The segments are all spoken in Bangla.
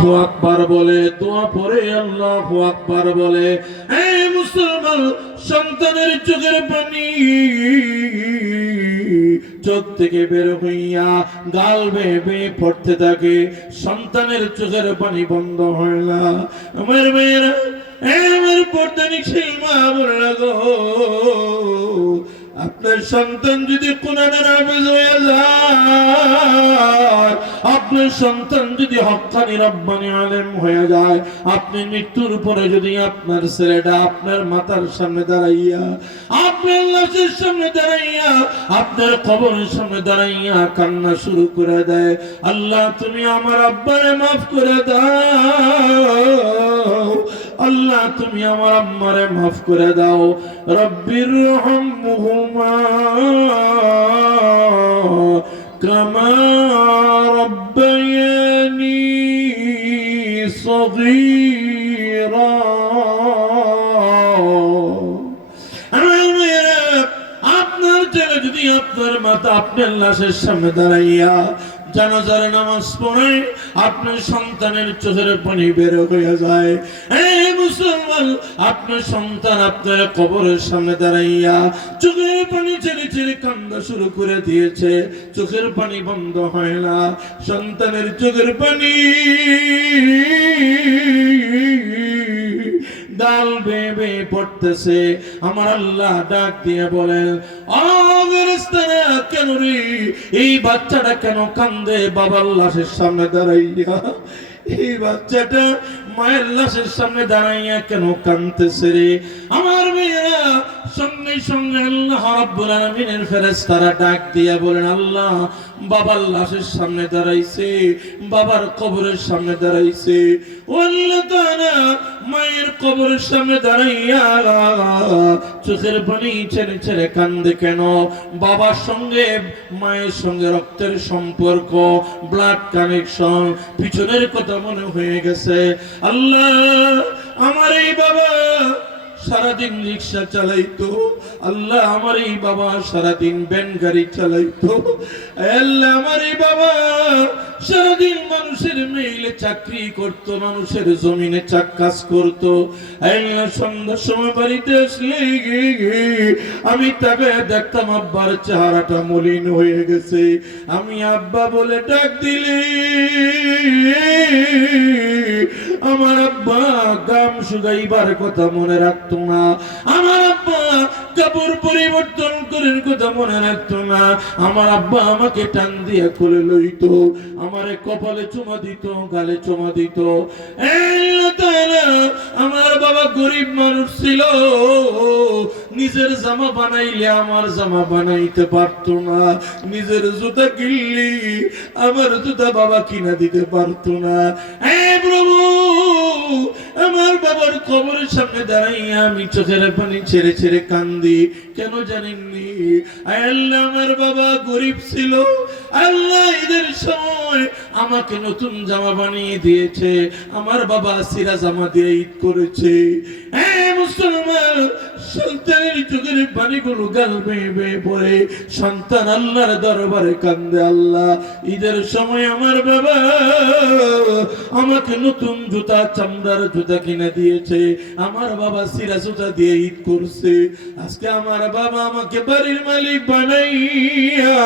আল্লাহু আকবার বলে দোয়া পড়ে আল্লাহু আকবার বলে। এই মুসলমান, সন্তানের চোখের পানি চোখ থেকে বের হইয়া গাল বেয়ে বেয়ে পড়তে থাকে, সন্তানের চোখের পানি বন্ধ হয় না। আমার মেয়েরা, আমার পর্দানি সেই মা বললা গো, আপনার সন্তান যদি কোরআনের হাফেজ হয়ে যায়, আপনার সন্তান যদি হক্কানি রব্বানি আলেম হয়ে যায়, আপনি মৃত্যুর পরে যদি আপনার ছেলেটা আপনার মাথার সামনে দাঁড়াইয়া, আপনার লাশের সামনে দাঁড়াইয়া, আপনার কবরের সামনে দাঁড়াইয়া কান্না শুরু করে দেয়, আল্লাহ তুমি আমার আব্বারে মাফ করে দাও, আল্লাহ তুমি আমার আম্মারে মাফ করে দাও, রব্বির রহমহুমা কামা রব্বায়ানি সগীরা। আপনার ছেলে যদি আপনার মাতা আপনার লাশের সামনে দাঁড়াইয়া জানাজার নামাজ পড়ে, আপনার সন্তানের চোখের পানি বের হয়ে যায়। এই মুসলমান, আপনার সন্তান আপনার কবরের সামনে দাঁড়াইয়া চোখের পানি ছেড়ে ছেড়ে কান্না শুরু করে দিয়েছে, চোখের পানি বন্ধ হয় না, সন্তানের চোখের পানি গাল বেয়ে বেয়ে পড়তেছে। আমার আল্লাহ ডাক দিয়ে বলেন, ও ফেরেশতারা, কেন রে এই বাচ্চাটা কেন কান্দে বাবার লাশের সামনে দাঁড়াইয়া? এই বাচ্চাটা মায়ের লাশের সামনে দাঁড়াইয়া কেন কাঁদতেছে রে? আমার মেয়েরা, সঙ্গে সঙ্গে আল্লাহ রাব্বুল আলামিনের ফেরেশতারা ডাক দিয়া বলেন, আল্লাহ বাবার লাশের সামনে দাঁড়াইছে, বাবার কবরের সামনে দাঁড়াইছে, ও আল্লাহ তাআলা মায়ের কবরের সামনে দাঁড়াইয়া চোখের পানি ছেড়ে ছেড়ে কান্দে কেন? বাবার সঙ্গে মায়ের সঙ্গে রক্তের সম্পর্ক, ব্লাড কানেকশন, পিছনের কথা মনে হয়ে গেছে। আল্লাহ, আমার এই বাবা সারাদিন রিক্সা চালাইতো, আল্লাহ আমার এই বাবা সারাদিন ভ্যান গাড়ি চালাইতো, আল্লাহ আমার এই বাবা সারাদিন মানুষের মেইলে চাকরি করত, মানুষের জমিনে কাজ করত, আল্লাহ সন্ধ্যার সময় বাড়িতে আসলে আমি তাকে দেখতাম আব্বার চেহারাটা মলিন হয়ে গেছে, আমি আব্বা বলে ডাক দিলে আমার আব্বা গাম শুকাইবার কথা মনে রাখতো না, আমার আব্বা কাপড় পরিবর্তন করার কথা মনে রাখতো না, আমার আব্বা আমাকে টান দিয়ে খুলে লইতো, আমারে কপালে চুমা দিত, গালে চুমা দিত। আমার বাবা গরিব মানুষ ছিল, নিজের জামা বানাইলে আমার জামা বানাইতে পারতো না, নিজের জুতা কিনলি আমার জুতা বাবা কিনা দিতে পারতো না। প্রভু, আমার বাবার কবরের সামনে দাঁড়াইয়া আমি চোখের পানি ছেড়ে ছেড়ে কান্দি, কেন জানেননি? আল্লাহ আমার বাবা গরিব ছিল, আল্লাহ ঈদের সময় আমাকে নতুন জামা বানিয়ে দিয়েছে, আমার বাবা সিরা জামা দিয়ে ঈদ করেছে। মুসলমান, সন্তানের চোখের পানিগুলো গাল বেয়ে বেয়ে পড়ে, সন্তান আল্লাহর দরবারে কান্দে, আল্লাহ ঈদের সময় আমার বাবা আমাকে নতুন জুতা, চামড়ার জুতা কিনে দিয়েছে, আমার বাবা সিরা জুতা দিয়ে ঈদ করছে, আজকে আমার বাবা আমাকে বাড়ির মালিক বানাইয়া,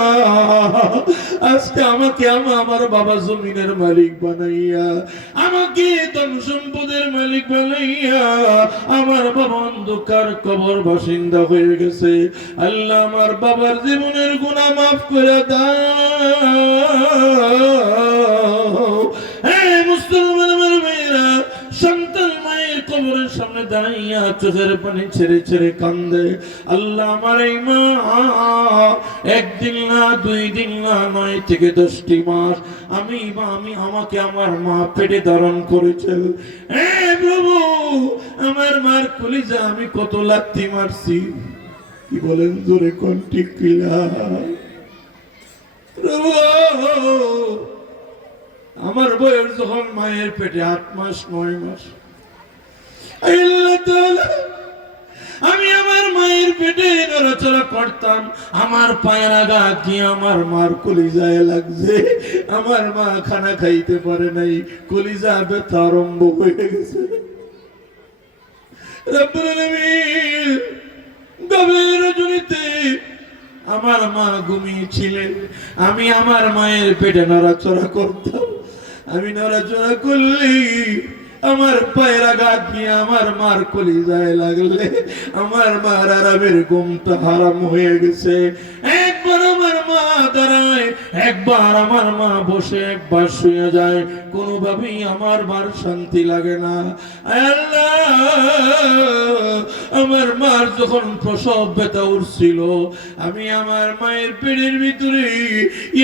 আজকে আমাকে আমার বাবা জমিনের মালিক বানাইয়া, আমাকে ধন সম্পদের মালিক বানাইয়া আমার বাবা অন্ধকার কবর বাসিন্দা হয়ে গেছে। আল্লাহ আমার বাবার জীবনের গুনাহ মাফ করে দাও। মুসলমান আমার মেয়েরা, সন্তান মায়ের কবরের সামনে দাঁড়াইয়া চোখের পানি ছেড়ে ছেড়ে কান্দে, আল্লাহ আমার এই মা একদিন না, 2 দিন না, 9 থেকে 10টি মাস আমাকে আমার মা পেটে ধারণ করেছে। প্রভু, আমার মার কলিজা আমি কত লাথি মারছি, কি বলেন জোরে কোন ঠিক কিনা? প্রভু, আমার বয়স যখন মায়ের পেটে 8 মাস 9 মাস, আমি আমার মায়ের পেটে নড়াচড়া করতাম, আমার পায়ের আঘাত গিয়ে আমার মার কলিজায় লাগছে। আমার মা খানা খাইতে পারে নাই, কলিজা ব্যথা আরম্ভ হয়ে গেছে। রব্বুল আলামিন গভীর রজনীতে আমার মা ঘুমিয়েছিলেন, আমি আমার মায়ের পেটে নড়াচড়া করতাম। আমি নড়াচড়া করলেই আমার পায়ের আঘাত নিয়ে আমার মার কলিজায় লাগলে আমার মার আরামের ঘুমটা হারাম হয়ে গেছে। একবার আমার মা দাঁড়ায়, একবার আমার মা বসে, একবার শুয়ে যায়, কোনোভাবেই আমার মার শান্তি লাগে না। আল্লাহ, আমার মার যখন প্রসব ব্যথা উঠছিল, আমি আমার মায়ের পেটের ভিতরে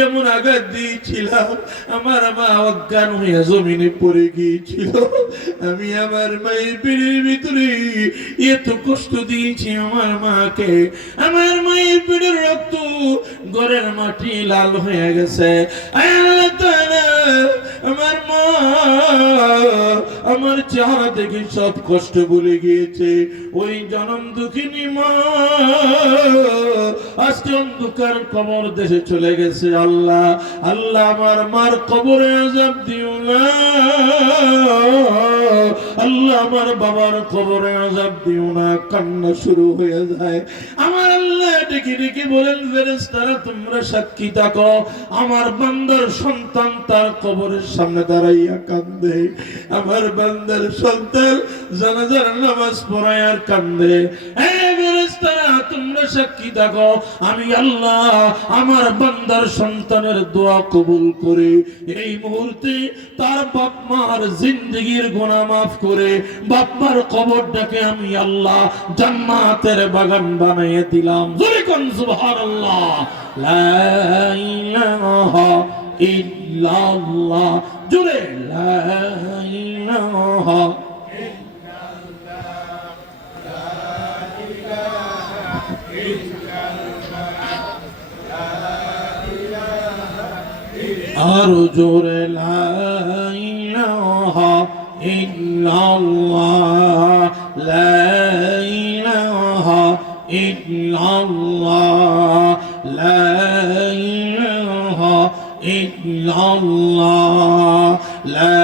এমন আঘাত দিয়েছিলাম, আমার মা অজ্ঞান হয়ে জমিনে পড়ে গিয়েছিল। আমি আমার মায়ের পেটের ভিতরে এত কষ্ট দিয়েছি আমার মাকে, আমার মায়ের পেটের রক্ত ঘরের মাটি লাল হয়ে গেছে। আল্লাহ তাআলা, আমার মা আমার চেহারা দেখে সব কষ্ট ভুলে গিয়েছে। ওই জনম দুঃখিনী মা আজকে অন্ধকার কবর দেশে চলে গেছে। আল্লাহ, আল্লাহ, আমার মার কবরে আযাব দিও না। আল্লাহ, আমার বাবার কবরে আযাব দিও না। কান্না শুরু হয়ে যায়। আমার আল্লাহ ডেকে ডেকে বলেন, ফেরেশতারা তোমরা সাক্ষী থাকো, আমার বান্দার সন্তান তার কবরের সামনে দাঁড়াইয়া কান্দে। আমার বান্দার সন্তান জানাজার নামাজ পড়ায় আর কান্দে। ফেরেশতারা তোমরা সাক্ষী থাকো, আমি আল্লাহ আমার বান্দার সন্তানের দোয়া কবুল করে এই মুহূর্তে তার বাপ মার জিন্দেগির গুনাহ মাফ করে বাপ মার কবরটাকে আমি আল্লাহ জান্নাতের বাগান বানিয়ে দিলাম। জোরে কোন সুবহানাল্লাহ। লা ইলাহা ইল্লাল্লাহ। জোরে লা ইলাহা আর জোরে লা ইলাহা ইল্লাল্লাহ, লা ইলাহা ইল্লাল্লাহ, লা ইলাহা ইল্লাল্লাহ, লা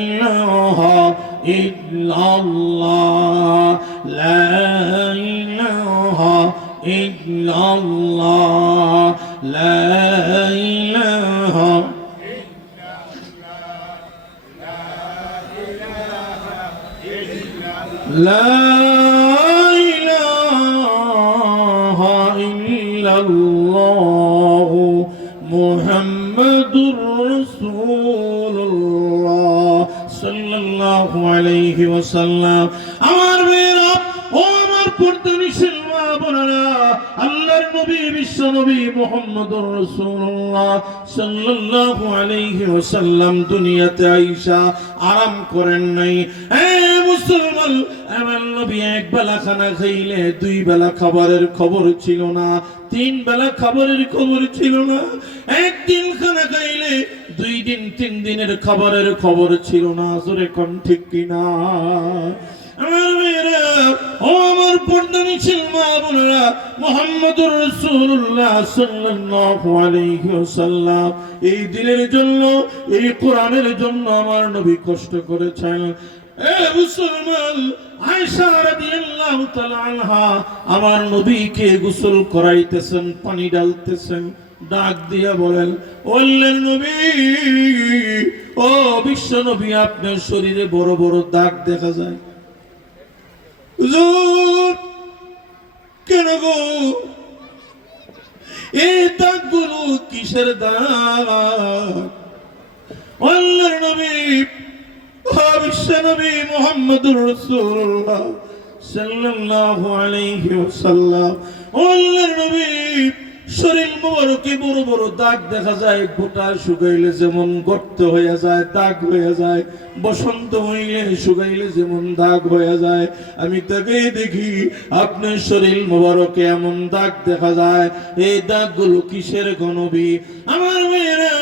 ইলাহা ইল্লাল্লাহ, লা ইলাহা ইল্লাল্লাহ, লা ইলাহা লা ইলাহা ইল্লাল্লাহ মুহাম্মাদুর রাসূলুল্লাহ সাল্লাল্লাহু আলাইহি ওয়াসাল্লাম। আমার মেয়েরা, ও আমার পর্দানিশীল মা বোনেরা, আল্লাহর নবী বিশ্ব নবী মুহাম্মদুর রাসূলুল্লাহ সাল্লাল্লাহু আলাইহি ওয়াসাল্লাম দুনিয়াতে আইসা আরাম করেন নাই। মুসলমান, আমার নবী এক বেলা খানা খাইলে দুই বেলা খাবারের খবর ছিল না, তিন বেলা খাবারের খবর ছিল না। একদিন খানা খাইলে দুই দিন তিন দিনের খাবারের খবর ছিল না। জোরে কোন ঠিক কিনা? আমার মেয়েরা, ও আমার পর্দানিশীল মা বোনেরা, মুহাম্মদুর রাসূলুল্লাহ সাল্লাল্লাহু আলাইহি ওয়াসাল্লাম এই দিনের জন্য, এই কোরআনের জন্য আমার নবী কষ্ট করেছেন। মুসলমান, আয়েশা রাদিয়াল্লাহু তাআলা আনহা আমার নবীকে গোসল করাইতেছেন, পানি ঢালতেছেন, ডাক দিয়া বলেন, ও আল্লাহর নবী, ও বিশ্ব নবী, আপনার শরীরে বড় বড় দাগ দেখা যায়। হুজুর, কেন গো এই দাগগুলো কিসের দাগ? আল্লাহর নবী, বিশ্ব নবী মুহাম্মদুর রাসূলুল্লাহ সাল্লাল্লাহু আলাইহি ওয়াসাল্লাম, আল্লাহর নবী শরীর মোবারকে বড় বড় দাগ দেখা যায়। গোটা শুকাইলে যেমন গর্ত হয়ে যায়, দাগ হয়ে যায়, বসন্ত হইলে শুকাইলে যেমন দাগ হয়ে যায়, আমি তাকে দেখি আপনার শরীর মোবারকে এমন দাগ দেখা যায়। এই দাগগুলো কিসের গো নবী? আমার মেয়েরা,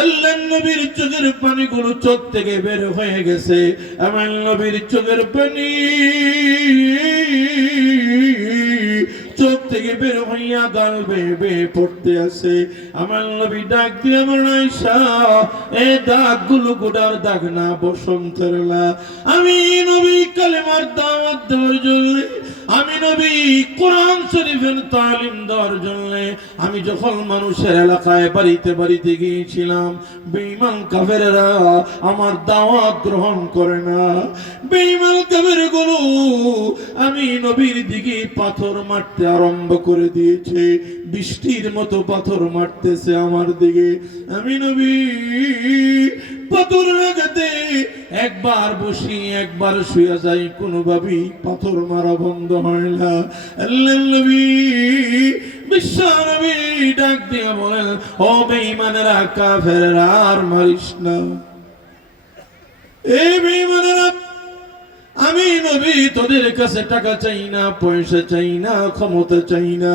আল্লাহর নবীর চোখের পানিগুলো চোখ থেকে বের হয়ে গেছে। আমার নবীর চোখের পানি চোখ থেকে বের হইয়া গাল বেয়ে বেয়ে পড়তে আছে। আমার নবী ডাক দিয়ে বলেন, আয়েশা, এই দাগগুলো গোটার দাগ না, বসন্তের না। আমি নবী কালেমার দাওয়াত দেওয়ার জন্য, আমি নবী কোরআন শরীফের তালিম দেওয়ার জন্য আমি যখন মানুষের এলাকায় বাড়িতে বাড়িতে গিয়েছিলাম, বেঈমান কাফেররা আমার দাওয়াত গ্রহণ করে না। বেঈমান কাফেরগুলো আমি নবীর দিকে পাথর মারতে আরম্ভ করে দিয়েছে, বৃষ্টির মতো পাথর মারতেছে আমার দিকে। আমি নবী পাথর লাগাতে একবার বসি একবার শুয়ে যাই, কোনোভাবেই পাথর মারা বন্ধ হয় না। আল্লাহর নবী বিশ্ব নবী ডাক দিয়ে বলেন, ও বেঈমানেরা, কাফেররা, আর মারিস না। এই বেঈমানেরা, আমি নবী তোদের কাছে টাকা চাই না, পয়সা চাই না, ক্ষমতা চাই না।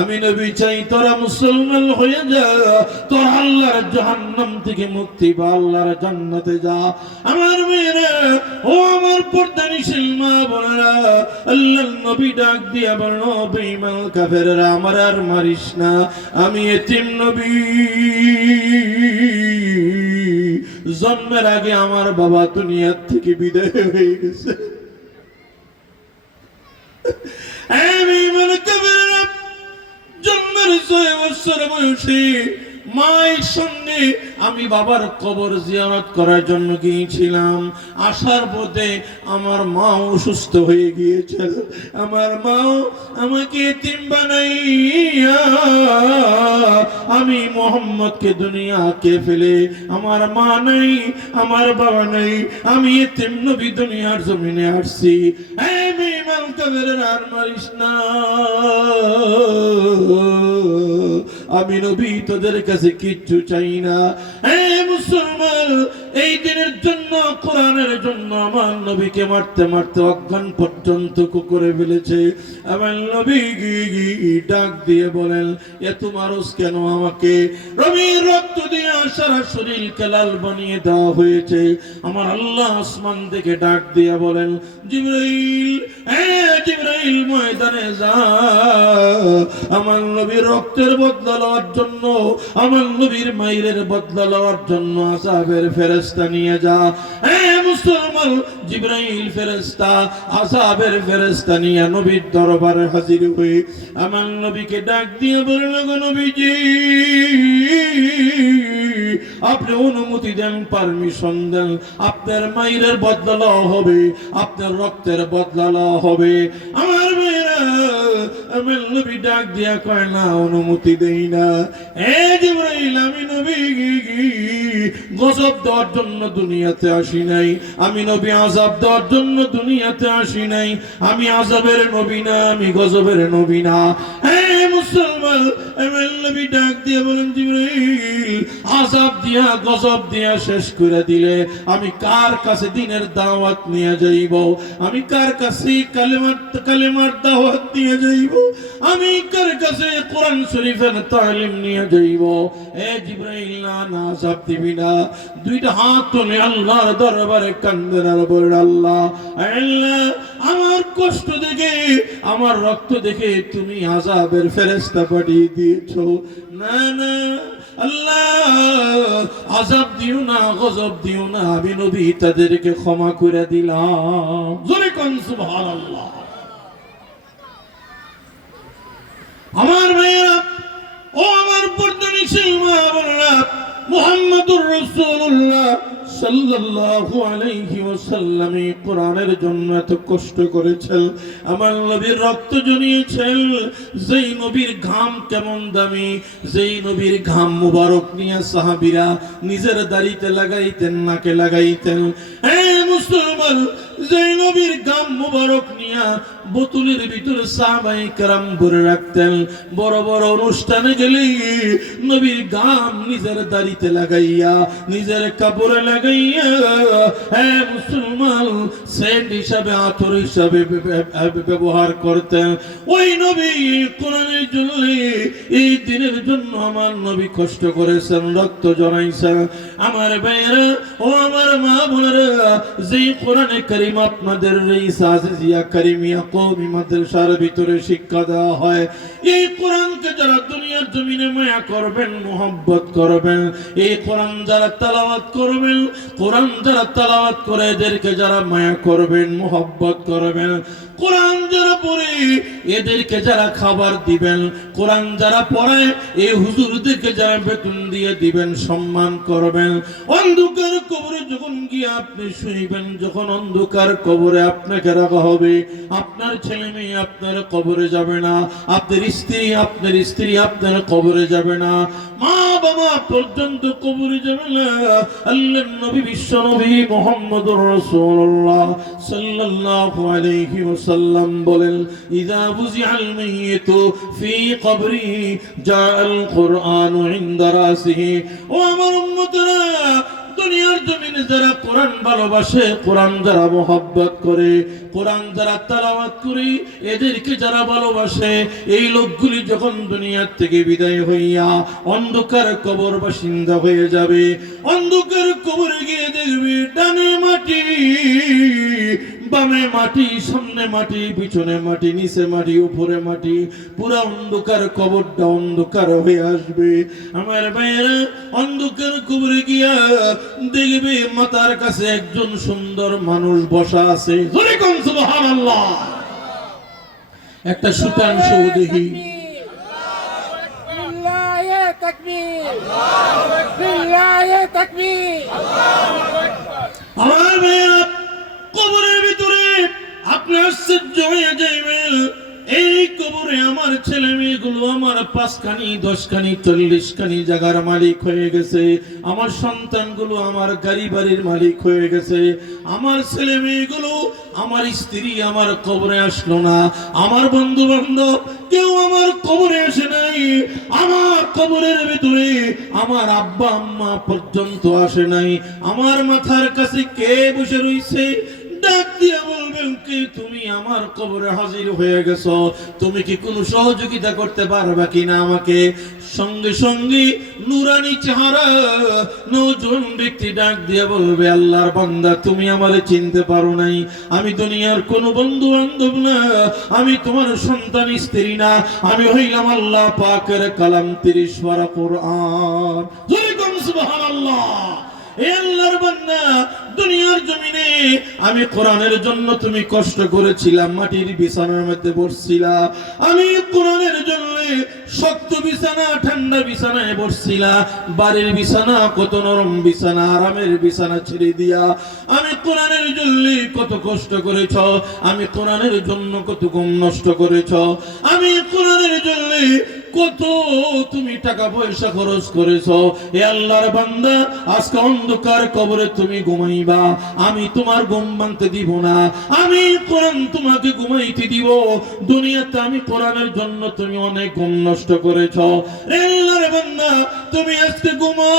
আমি নবী চাই তোরা মুসলমান হয়ে যা, তোরা আল্লাহর জাহান্নাম থেকে মুক্তি পা, আল্লাহর জান্নাতে যা। আমার মেয়েরা, ও আমার পর্দানিশীল মা বোনেরা, আল্লাহর নবী ডাক দিয়া বলল, বেঈমান কাফেররা, আমার আর মারিস না। আমি এতিম নবী, জন্মের আগে আমার বাবা দুনিয়ার থেকে বিদায় হয়ে গেছে। জন্মের 6 বছর বয়সে মায়ের সঙ্গে আমি বাবার কবর জিয়ারত করার জন্য গিয়েছিলাম। আসার পথে আমার মা অসুস্থ হয়ে গিয়েছিল। আমার মাও আমাকে এতিম বানাইয়া আমি মোহাম্মদকে দুনিয়াকে ফেলে, আমার মা নাই, আমার বাবা নাই, আমি এতিম নবী দুনিয়ার জমিনে আসছি। বেঈমান কাফেররা, আর মারিস না। আমি নবী তোদের কাছে কিচ্ছু চাই না। মুসলমান, এই দিনের জন্য, কোরআনের জন্য আমার নবীকে মারতে মারতে অজ্ঞান পর্যন্ত করে ফেলেছে। আমার নবী ডাক দিয়ে বলেন, এত মারস কেন আমাকে? রবির রক্ত দিয়ে সারা শরীরকে লাল বানিয়ে দেওয়া হয়েছে। আমার আল্লাহ আসমান থেকে ডাক দিয়ে বলেন, জিবরাইল, জিবরাইল, ময়দানে যা, আমার নবীর রক্তের বদলা লওয়ার জন্য, আমার নবীর মাইরের বদলা লওয়ার জন্য আযাবের ফেরেশতা নিয়ে যা। মুসলমান, জিবরাইল ফেরেশতা আযাবের ফেরেশতা নিয়ে নবীর দরবারে হাজির হয়ে আমার নবীকে ডাক দিয়ে বললেন, নবীজি, আপনি অনুমতি দেন, পারমিশন দেন, আপনার মাইরের বদলা লওয়া হবে, আপনার রক্তের বদলা লওয়া হবে। আমার মেয়েরা, আমার নবী ডাক দিয়া কয়, না, অনুমতি দেই না। জিবরাইল, আমি নবী গজব দেওয়ার জন্য দুনিয়াতে আসি নাই, আমি নবী আযাব দেওয়ার জন্য দুনিয়াতে আসি নাই। আমি আযাবের নবী না, আমি গজবের নবী না। মুসলমান, আমার নবী ডাক দিয়ে বলেন, জিবরাইল, আযাব দিয়া গজব দিয়া শেষ করে দিলে আমি কার কাছে দিনের দাওয়াত নিয়ে যাইব? আমি কার কাছে কালেমার দাওয়াত নিয়ে যাইব? আমি কার কাছে কোরআন শরীফের তালিম নিয়ে যাইব? জিবরাইল, না, আযাব দিবি না। দুইটা হাত তুলে আল্লাহর দরবারে কান্দেন আর বলেন, আল্লাহ, আল্লাহ, আমার কষ্ট দেখে, আমার রক্ত দেখে তুমি আযাবের ফেরেশতা পাঠিয়ে দিয়েছো। না, না, আল্লাহ, আযাব দিও না, গজব দিও না, আমি নবী তাদেরকে ক্ষমা করে দিলাম। জোরে কোন সুবহানাল্লাহ। আমার ভাইয়েরা, ও আমার পর্দানিশীল মা বোনেরা, মুহাম্মদুর রাসূলুল্লাহ সাল্লাল্লাহু আলাইহি ওয়াসাল্লাম কোরআনের জন্য এত কষ্ট করেছেন, আমার নবীর রক্ত ঝরিয়েছেন। যেই নবীর ঘাম কেমন দামি, যেই নবীর ঘাম মুবারক নিয়ে সাহাবীরা নিজের দাড়িতে লাগাইতেন, নাকে লাগাইতেন। মুসলমান, যেই নবীর ঘাম মুবারক নিয়ে বোতলের ভিতরে সাহাবায়ে কেরাম ভরে রাখতেন। বড় বড় অনুষ্ঠানে গেলে নবীর ঘাম নিজের দাড়িতে লাগাইয়া, নিজের কাপড়ে লাগাইয়া, মুসলমান, সেন্ট হিসাবে, আতর হিসাবে ব্যবহার করতেন। ওই নবী কোরআনের জন্য, এই দিনের জন্য আমার নবী কষ্ট করেছেন, রক্ত জড়াইছেন। আমার ভাইয়েরা ও আমার মা বোনেরা, যে কোরআনে কারীম আপনাদের রেইস আজিজিয়া কারিমিয়া কওমি মাদ্রাসার ভিতরে শিক্ষা দেওয়া হয়, এই কোরআনকে যারা দুনিয়ার জমিনে মায়া করবেন, মুহাব্বত করবেন, এই কোরআন যারা তেলাওয়াত করবেন, কোরআন যারা তেলাওয়াত করে এদেরকে যারা মায়া করবেন, মুহাব্বত করবেন, কোরআন যারা পড়ে এদেরকে যারা খাবার দিবেন, কোরআন যারা পড়ে এই হুজুরদেরকে যারা বেতন দিয়ে দিবেন, সম্মান করবেন, অন্ধকার কবরে যখন গিয়ে আপনি শুইবেন, যখন অন্ধকার কবরে আপনাকে রাখা হবে, আপনার ছেলে মেয়ে আপনার কবরে যাবে না, আপনার স্ত্রী আপনার কবরে যাবে না, মা বাবা পর্যন্ত কবরে যাবে না। আল্লাহর নবী বিশ্ব নবী মুহাম্মদুর রাসূলুল্লাহ সাল্লাল্লাহু আলাইহি ওয়াসাল্লাম বলেন, ইযা বুজিআল মাইয়িতু ফি কবরিহি জাআল কুরআনু ইনদা রাসিহি। ও আমার উম্মতরা, দুনিয়ার জমিনে যারা কোরআন ভালোবাসে, কোরআন যারা মোহাব্বত করে, কোরআন যারা তেলাওয়াত করে, এদেরকে যারা ভালোবাসে, এই লোকগুলি যখন দুনিয়ার থেকে বিদায় হইয়া অন্ধকার কবর বাসিন্দা হয়ে যাবে, অন্ধকার কবরে গিয়ে দেখবে ডানে মাটি, বামে মাটি, সামনে মাটি, পিছনে মাটি, নিচে মাটি, উপরে মাটি, পুরা অন্ধকার কবরটা অন্ধকার হয়ে আসবে। আমার ভাইয়েরা, অন্ধকার কবরে গিয়া দেখবে মাথার কাছে একজন সুন্দর মানুষ বসা আছে, সুবহানাল্লাহ। একটা সুতান সৌ দেখি, আমার ভাইয়েরা, কবরের ভিতরে আপনি আশ্চর্য হয়ে যাইবেন, এই কবরে আমার ছেলে মেয়েগুলো আমার 5 খানি 10 খানি 40 খানি জায়গার মালিক হয়ে গেছে, আমার সন্তানগুলো আমার গাড়ি বাড়ির মালিক হয়ে গেছে, আমার ছেলে মেয়েগুলো, আমার স্ত্রী আমার কবরে আসলো না, আমার বন্ধু বান্ধব কেউ আমার কবরে আসে নাই, আমার কবরের ভিতরে আমার আব্বা আম্মা পর্যন্ত আসে নাই, আমার মাথার কাছে কে বসে রইছে, ডাক দিয়ে বলবেন, কি তুমি আমার কবরে হাজির হয়ে গেছো, তুমি কি কোনো সহযোগিতা করতে পারবে কিনা আমাকে? সঙ্গে সঙ্গে নুরানি চেহারা নজর ব্যক্তি ডাক দিয়ে বলবে, আল্লাহর বান্দা, তুমি আমারে চিনতে পারো নাই, আমি দুনিয়ার কোনো বন্ধু বান্ধব না, আমি তোমার সন্তান স্ত্রী না, আমি হইলাম আল্লাহ পাকের কালাম 30 পারা কোরআন। সুবহানাল্লাহ। আল্লাহর বান্দা, দুনিয়ার জমিনে আমি কোরআনের জন্য তুমি কষ্ট করেছিলাম, মাটির বিছানার মধ্যে বসছিলা, আমি কোরআনের জন্য শক্ত বিছানা ঠান্ডা বিছানায় বসছিলা, বাড়ির বিছানা কত নরম বিছানা, আরামের বিছানা ছেড়ে দিয়া আমি কোরআনের জন্য কত কষ্ট করেছ, আমি কোরআনের জন্য কত ঘুম নষ্ট করেছ, আমি কোরআনের জন্য কত তুমি টাকা পয়সা খরচ করেছো। এ আল্লাহর বান্দা, আজকে অন্ধকার কবরে তুমি ঘুমাইবা, আমি তোমার ঘুম ভাঙতে দিব না, আমি কোরআন তোমাকে ঘুমাইতে দিব। দুনিয়াতে আমি কোরআনের জন্য তুমি অনেক ঘুম নষ্ট করেছো। এ আল্লাহর বান্দা, তুমি আজকে ঘুমাও,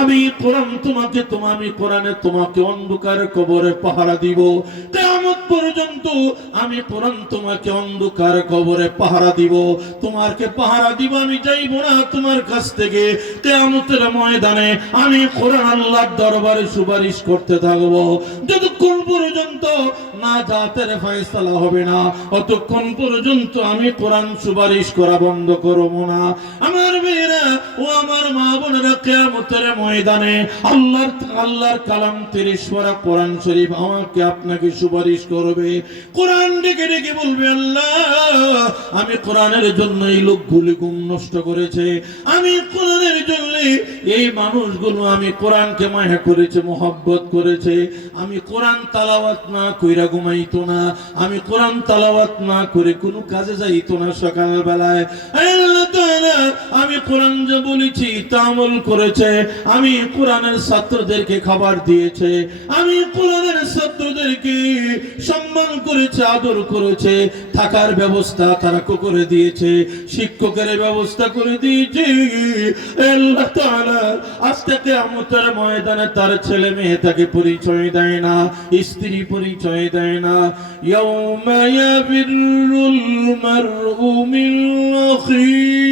আমি কোরআন তোমাকে আমি কোরআনে তোমাকে অন্ধকার কবরে পাহারা দিব। কিয়ামত পর্যন্ত আমি কোরআন তোমাকে অন্ধকার কবরে পাহারা দিব, তোমাকে পাহারা দিব, আমি যাইব না তোমার কাছ থেকে। কিয়ামতের ময়দানে আমি কোরআন আল্লাহর দরবারে সুপারিশ করতে থাকব, যতক্ষণ পর্যন্ত নাজাতের ফয়সালা হবে না ততক্ষণ পর্যন্ত আমি কোরআন সুপারিশ করা বন্ধ করব না। আমার মেয়েরা ও আমার মা বোনেরা, কিয়ামতের ময়দানে আল্লাহর কালাম 30 পারা কোরআন শরীফ আমাকে আপনাকে সুপারিশ করবে। কোরআন ডেকে ডেকে বলবে, আল্লাহ, আমি কোরআনের জন্য এই লোকগুলি ঘুম নষ্ট করেছে, আমি কোরআনের জন্য এই মানুষগুলো, আমি কোরআনকে মায়া করেছে, মোহাব্বত করেছে, আমি কোরআন তালাওয়াত না কইরা ঘুমাইতো না, আমি কোরআন তালাওয়াত না করে কোনো কাজে যাইতো না সকাল বেলায়। আল্লাহ তাআলা আমি কোরআন যা বলেছি তা আমল করেছে, আমি কোরআনের ছাত্রদেরকে খাবার দিয়েছে, আমি কোরআনের ছাত্রদেরকে সম্মান করেছে, আদর করেছে, থাকার ব্যবস্থা তারা করে দিয়েছে, শিক্ষকের ব্যবস্থা করে দিয়েছে। আল্লাহ তাআলা আজ থেকে কিয়ামতের ময়দানে তার ছেলে মেয়ে তাকে পরিচয় দেয় না, স্ত্রী পরিচয় দেয় না। ইয়াউমা ইয়াবিরুল মারউ মিন আখিহি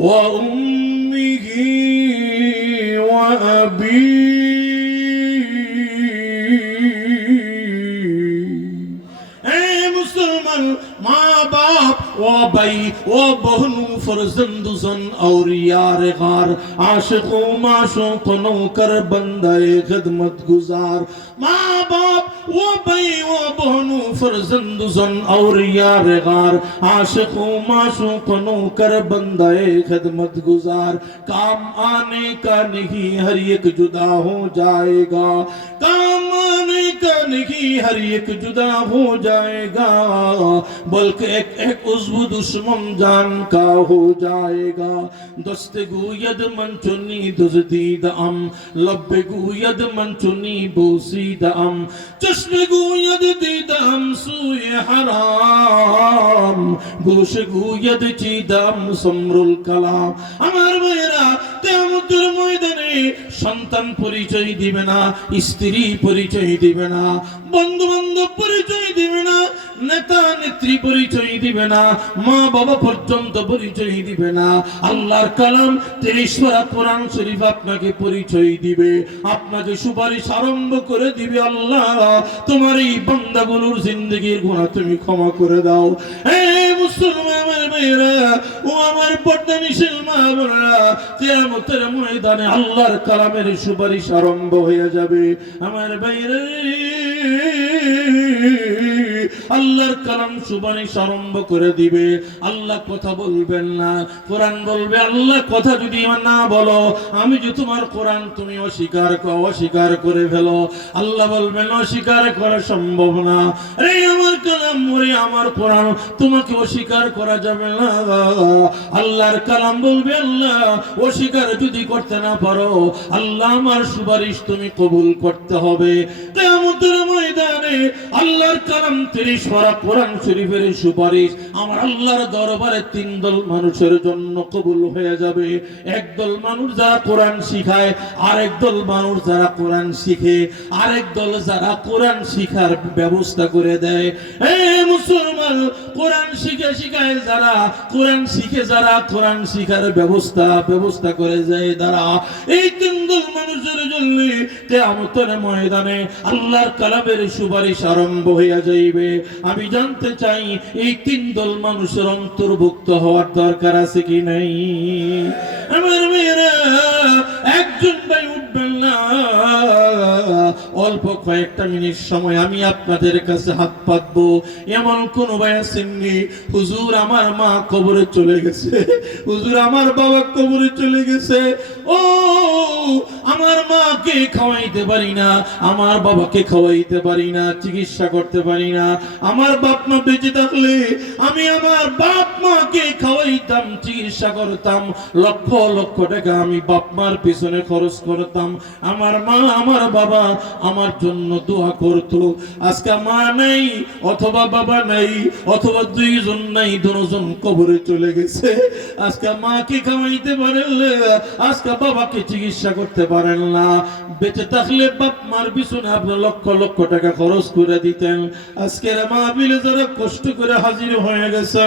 ওয়া উম্মিহি ওয়া আবিহি माँ बाप ओ भाई ओ बहनों फर्जंदुजन और यार गार आशिकों माशूकों नौकर बंदाए खिदमत गुजार। माँ बाप ओ भाई ओ बहनों फर्जंदुजन और यार गार आशिकों माशूकों नौकर बंदाए खिदमत गुजार। काम आने का नहीं हर एक जुदा हो जाएगा, काम आने का नहीं हर एक जुदा हो जाएगा, बल्कि एक एक उज़्व दुश्मन जान का हो जाएगा। दस्ते गुयद मन चुनी दुज़दीद अम लब्बे गुयद मन चुनी बोसीद अम चश्मे गुयद दीद हम सूए हराम गोश गुयद चीदम समरुल कलाम। আমার ভাইরা কিয়ামতের ময়দানে সন্তান পরিচয় দিবে না, স্ত্রী পরিচয় দিবে না, বন্ধু বান্ধব পরিচয় দিবে না, নেতা নেত্রী পরিচয় দিবে না, মা বাবা পর্যন্ত পরিচয় দিবে না। আল্লাহর কালাম ৩০ পারা কোরআন শরীফ আপনাকে পরিচয় দিবে, আপনাকে সুপারিশ আরম্ভ করে দিবে, আল্লাহ তোমার এই বান্দাগুলোর জিন্দেগির গুনাহ তুমি ক্ষমা করে দাও। হে মুসলমান আমার ভাইরা ও আমার পর্দানিশীল মা বোনেরা, কিয়ামতের ময়দানে আল্লাহর কালামের সুপারিশ আরম্ভ হয়ে যাবে। আমার ভাইরা আল্লাহর কালাম সুপারিশ আরম্ভ করে দিবে। আল্লাহ কথা বলবেন না, কোরআন বলবে। আল্লাহ কথা যদি না বলো, আমি যে তোমার কোরআন তুমি অস্বীকার করে ফেলো, আল্লাহ বলবেন অস্বীকার করা সম্ভব না। আরে আমার কালাম ওরে আমার কোরআন তোমাকে অস্বীকার করা যাবে না। আল্লাহর কালাম বলবে আল্লাহ অস্বীকার যদি করতে না পারো, আল্লাহ আমার সুপারিশ তুমি কবুল করতে হবে। কিয়ামতের ময়দানে আল্লাহর কালাম ৩০ পারা কোরআন শরীফের সুপারিশ আমার আল্লাহর দরবারে ৩ দল মানুষের জন্য কবুল হয়ে যাবে। একদল মানুষ যারা কোরআন শিখায়, আরেক দল মানুষ যারা কোরআন শিখে, আরেক দল যারা কোরআন শিখার ব্যবস্থা করে দেয়। হে মুসলমান, কোরআন শিখায় যারা, কোরআন শিখে যারা, কোরআন শিখার ব্যবস্থা করে যায় যারা, এই ৩ দল মানুষের জন্য কিয়ামতের ময়দানে আল্লাহর কালামের সুপারিশ আরম্ভ হয়ে যাইবে। আমি জানতে চাই এই ৩ দল মানুষের অন্তর্ভুক্ত হওয়ার দরকার আছে কি নাই? আমার মেয়েরা একজন ভাই উঠবেন না, অল্প কয়েকটা মিনিট সময় আমি আপনাদের কাছে হাত পাতবো। এমন কোন ভাই আসেননি হুজুর আমার মা কবরে চলে গেছে, হুজুর আমার বাবা কবরে চলে গেছে, ও আমার মাকে খাওয়াইতে পারি না, আমার বাবাকে খাওয়াইতে পারি না, চিকিৎসা করতে পারি না, আমার বাপ মা বেঁচে থাকলে আমি আমার বাপ মাকে খাওয়াইতাম, চিকিৎসা করতাম, লক্ষ লক্ষ টাকা আমি বাপ মার পিছনে খরচ করতাম, আমার মা আমার বাবা আমার জন্য দোয়া করতো। আজকে মা নাই অথবা বাবা নাই অথবা দুইজন নাই, দুজন কবরে চলে গেছে। আজকে মাকে খাওয়াইতে পারেন, আজকে বাবাকে চিকিৎসা করতে পারেন না। বেঁচে থাকলে বাপ মার পিছনে আপনি লক্ষ লক্ষ টাকা খরচ করে দিতেন। আজকের মাহফিলে যারা কষ্ট করে হাজির হয়ে গেছে,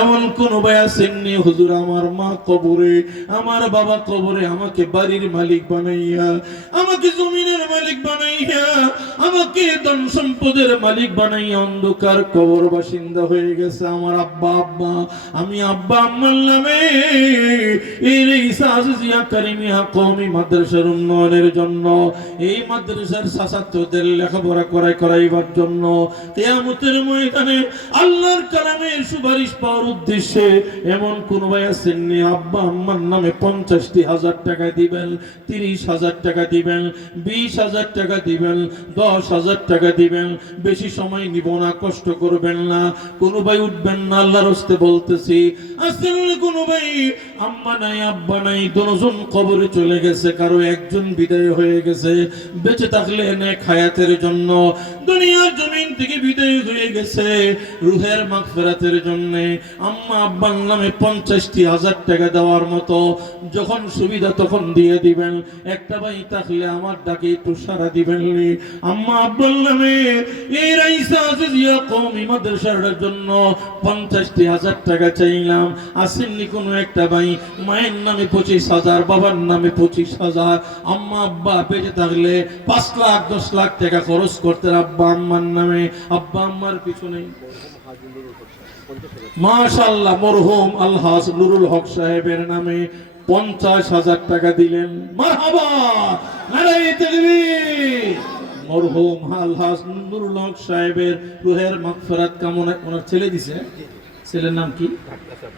এমন কোন ভাই আসেননি হুজুর আমার মা কবরে, আমার বাবা কবরে, আমাকে বাড়ির মালিক বানাইয়া, আমাকে জমিনের মালিক বানাইয়া, আমাকে ধন সম্পদের মালিক বানাইয়া অন্ধকার কবর বাসিন্দা হয়ে গেছে আমার আব্বা আম্মা। আমি আব্বা আম্মার নামে এই রেইসা আজিজিয়া কারিমিয়া কওমি মাদ্রাসার উন্নয়নের জন্য, এই মাদ্রাসার ছাত্রদের লেখাপড়া করাইবার জন্য কিয়ামতের ময়দানে আল্লাহর কালামের সুপারিশ পাওয়ার উদ্দেশ্যে এমন কোন ভাই আছেননি আব্বা আম্মার নামে 50,000 টাকা দিবেন, 30,000 টাকা দিবেন, 20,000 টাকা দিবেন, 10,000 টাকা দিবেন? বেশি সময় নিব না, কষ্ট করবেন না, কোন ভাই উঠবেন না, আল্লাহর রাস্তে বলতেছি। আসলে কোন ভাই আম্মা নাই আব্বা নাই, দুজন কবরে চলে গেছে, কারো একজন বিদায় হয়ে গেছে, বেঁচে থাকলে নেক হায়াতের জন্য দুনিয়ার জমিন থেকে বিদায় হয়ে গেছে, রুহের মাগফিরাতের জন্য আম্মা আব্বার নামে 50,000 টাকা দেওয়ার মতো যখন সুবিধা তখন দিয়ে দিবেন। একটা ভাই থাকলে আমার ডাকে একটু সারা দিবেন। আম্মা আব্বার নামে এই রাইসা আজিজিয়া কওমি মাদ্রাসার জন্য 50,000 টাকা চাইলাম, আসেননি কোনো একটা ভাই? মায়ের নামে 25,000, বাবার নামে 25,000, আম্মা আব্বা বেঁচে থাকলে 5 লাখ 10 লাখ টাকা খরচ করতেন আব্বা আম্মার নামে, আব্বা আম্মার পিছনে। মাশাআল্লাহ, মরহুম আলহাজ নুরুল হক সাহেবের নামে 50,000 টাকা দিলেন। মারহাবা, নারায়ে তাকবীর। মরহুম আলহাজ নুরুল হক সাহেবের রুহের মাগফিরাত কামনা। ওনার ছেলে দিছে, ছেলের নাম কি?